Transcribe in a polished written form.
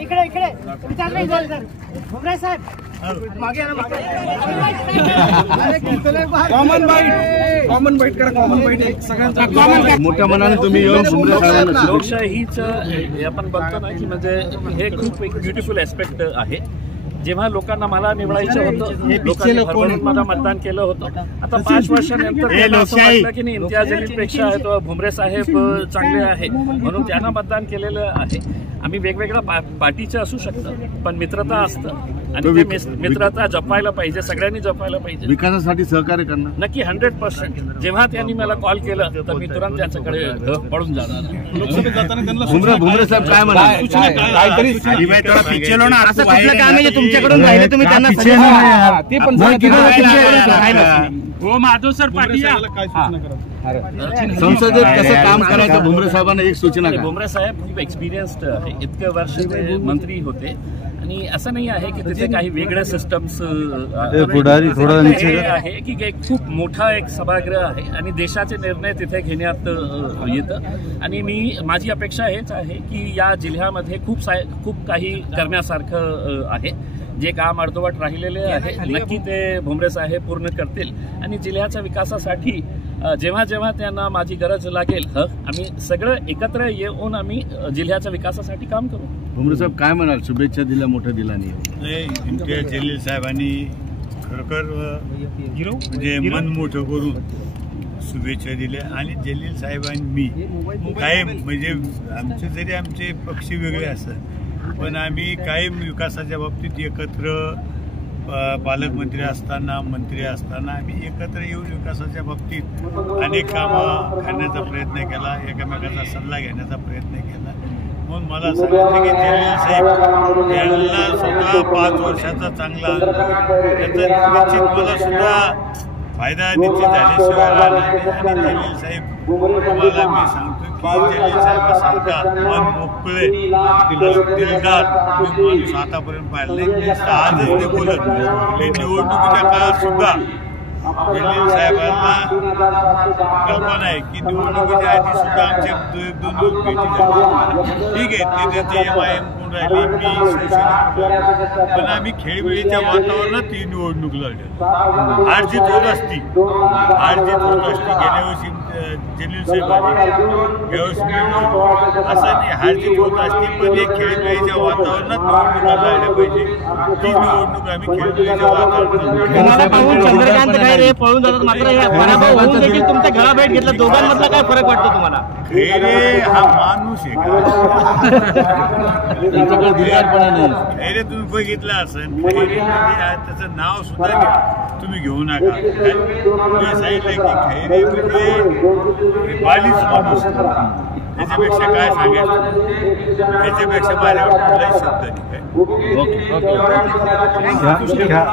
इकडे इकडे भुमरे साहेब मागे कॉमन बाईट करा. कॉमन बाईट सगळ्यांचा मोठ्या मनाने तुम्ही येऊन भुमरे साहेबांना लोकशाहीच आपण बघतो ना की म्हणजे हे खूप एक ब्युटिफुल ऍस्पेक्ट आहे. जेव्हा लोकांना मला निवडायचं होतं, लोकांनी भरभरून मला मतदान केलं होतं. आता 5 वर्षानंतर असं वाटलं की नाही, इम्तियाज जलीलपेक्षा भुमरे साहेब चांगले आहे म्हणून त्यांना मतदान केलेलं आहे. आम्ही वेगवेगळ्या पार्टीचे असू शकतं, पण मित्रता असतं आणि ते मित्रता जपायला पाहिजे, सगळ्यांनी जपायला पाहिजे. विकासासाठी सहकार्य करणार नक्की 100%. जेव्हा त्यांनी मला कॉल केलं तर मी तुरंत त्यांच्याकडे पळून जाणार. लोकसभेत जाताना त्यांना भुमरे साहेब काय म्हणाले? तुमच्याकडून राहिले तुम्ही त्यांना ते पण हो माधव सर पाटील काय सूचना करा? संसदेत कसं काम करायचं भुमरे साहेबांना एक सूचना. भुमरे साहेब खूप एक्सपिरियन्स्ड आहे. इतके वर्ष ते मंत्री होते आणि असं नाही आहे की तिथे काही वेगळ्या सिस्टम्स आहे की एक खूप मोठा एक सभागृह आहे आणि देशाचे निर्णय तिथे घेण्यात येतं. आणि माझी अपेक्षा हेच आहे की या जिल्ह्यामध्ये खूप काही करण्यासारखं आहे. जे काम अर्धवट राहिलेले आहे नक्की ते भुमरे साहेब पूर्ण करतील आणि जिल्ह्याच्या विकासासाठी जेव्हा जेव्हा त्यांना माझी गरज लागेल आम्ही सगळं एकत्र येऊन आम्ही जिल्ह्याच्या विकासासाठी काम करू. भुमरे साहेब काय म्हणाल? शुभेच्छा दिल्या मोठ्या दिलानी. इम्तियाज जलील साहेबांनी खरोखर म्हणजे मन मोठं करून शुभेच्छा दिल्या. आणि जलील साहेबांनी मी कायम म्हणजे आमचे पक्ष वेगळे असतात पण आम्ही कायम विकासाच्या बाबतीत एकत्र पालकमंत्री असताना मंत्री असताना आम्ही एकत्र येऊन विकासाच्या बाबतीत अनेक कामं करण्याचा प्रयत्न केला, एकमेकाचा सल्ला घेण्याचा प्रयत्न केला. म्हणून मला सांगितलं की जलील साहेब यांना सुद्धा 5 वर्षाचा चांगला त्याचा निश्चित मला सुद्धा फायदा निश्चित झाल्याशिवाय राहणार नाही. आणि जलील साहेब तुम्हाला मी सांगतो की जलील साहेबांसारखा मन मोकळे दिलदार माणूस आतापर्यंत पाहिलं नाही. आजच ते बोलत निवडणुकीच्या काळात सुद्धा जलील साहेबांना कल्पना आहे की निवडणुकीच्या आधी सुद्धा आमच्या 1-2 भेटी झाल्या. ठीक आहे, ते त्याचे MIM कोण राहिली, मी शिवसेना, पण आम्ही खेळीमेळीच्या वातावरणात ही निवडणूक लढली. हारजीत होत असती. गेल्या वर्षी जलील साहेबांनी असं नाही, हारजीत होत असती पण एक खेळीमेळीच्या वातावरणात निवडणुका लढल्या पाहिजे. ती निवडणूक आम्ही खेळीमेळीच्या वातावरणात पळून जातात. मात्र पराभव होऊन देखील तुमच्या घराबाहेर घेतला. दोघांमधला काय फरक वाटतो तुम्हाला? खैरे हा माणूस आहे खैरे तुम्ही बघितलं असेल. खैरे त्याचं नाव सुद्धा तुम्ही घेऊ नका. तुम्ही सांगितलं की खैरे म्हणजे बालीच माणूस. त्याच्यापेक्षा काय सांगायचं? त्याच्यापेक्षा माझ्यावर कुठलाही शब्द नाही. काय